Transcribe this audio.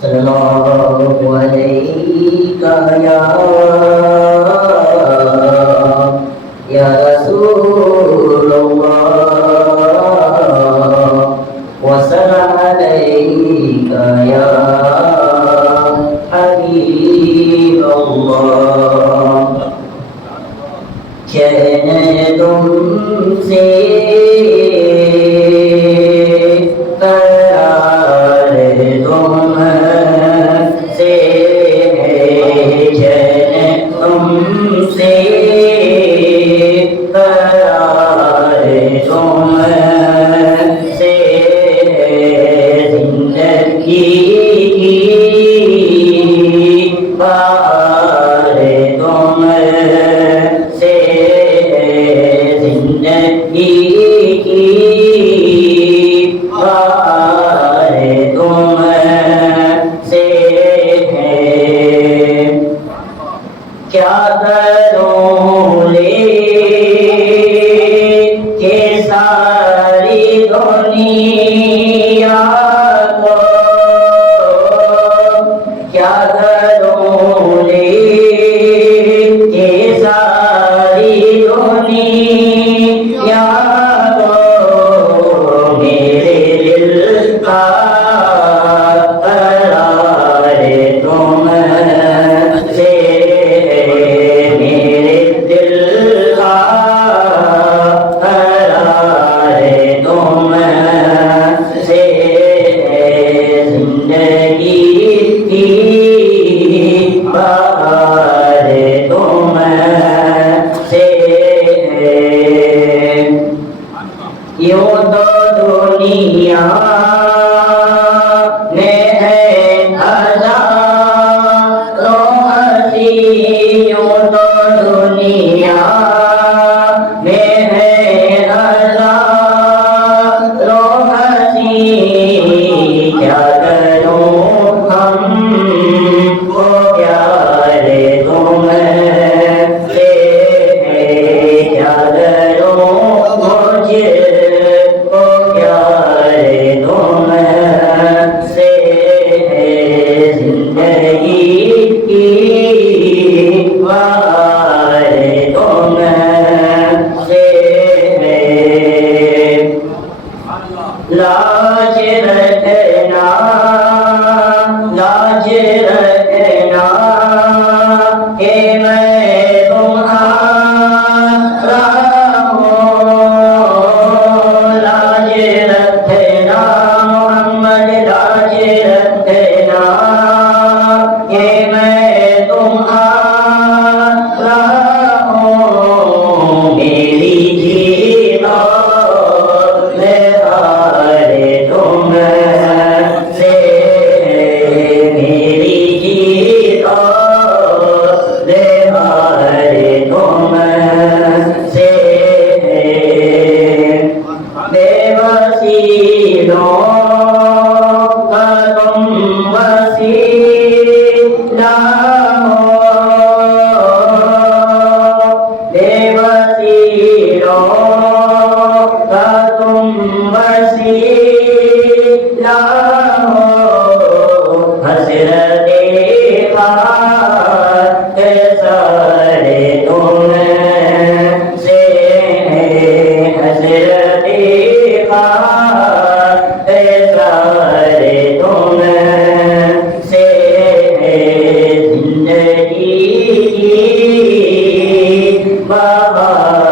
सल्लल्लाहु अलैका या रसूलल्लाह व सल्लम अलैका या हबीबल्लाह। कहने तुमसे करार तुमसे कहने तुमसे करार तुमसे जिंदगी की बार तुमसे जिंदगी की बार तुमसे है। क्या करूं लेके सारी दुनिया को, क्या करूं लेके सारी दुनिया को, मेरे दिल का करार तुमसे, मेरे दिल का करार तुमसे, जिंदगी की बार तुमसे। यूं तो दुनिया में है हजारों हंसी, यूं तो दुनिया में है हजारों हंसी, क्या करूं हमको प्यार तुमसे, क्या करूं मुझको प्यार तुमसे, जिंदगी की बार तुमसे। लाज रखना, लाज रखना कि मैं तुम्हारा हूँ, लाज रखना मोहम्मद, लाज रखना कि मैं तुम्हारा हूँ, मेरी जीवा तुमसे, मेरी जीवा तुमसे, बेवसीलों का तुम वसीला हो, बेवसीलों का तुम वसीला हो, हसरते के सारे तुमसे, हसरते के सारे तुमसे, जिंदगी की बाहर